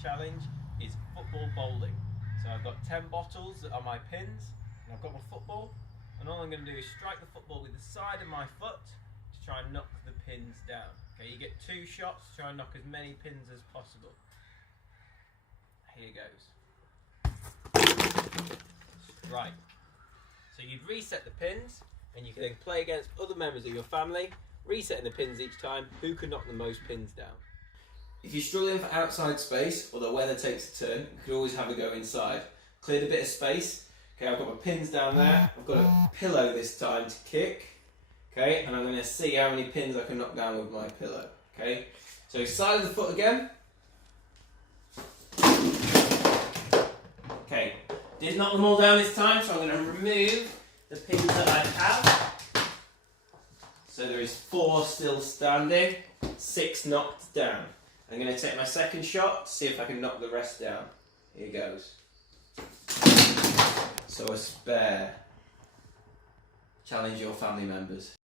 Challenge is football bowling. So I've got 10 bottles that are my pins, and I've got my football, and all I'm going to do is strike the football with the side of my foot to try and knock the pins down. Okay, you get 2 shots to try and knock as many pins as possible. Here goes. Right. So you'd reset the pins, and you can then play against other members of your family, resetting the pins each time. Who can knock the most pins down? If you're struggling for outside space or the weather takes a turn, you could always have a go inside. Cleared a bit of space. Okay, I've got my pins down there. I've got a pillow this time to kick. Okay, and I'm going to see how many pins I can knock down with my pillow. Okay, so side of the foot again. Okay, did knock them all down this time, so I'm going to remove the pins that I have. So there is 4 still standing, 6 knocked down. I'm going to take my second shot to see if I can knock the rest down. Here goes. So a spare. Challenge your family members.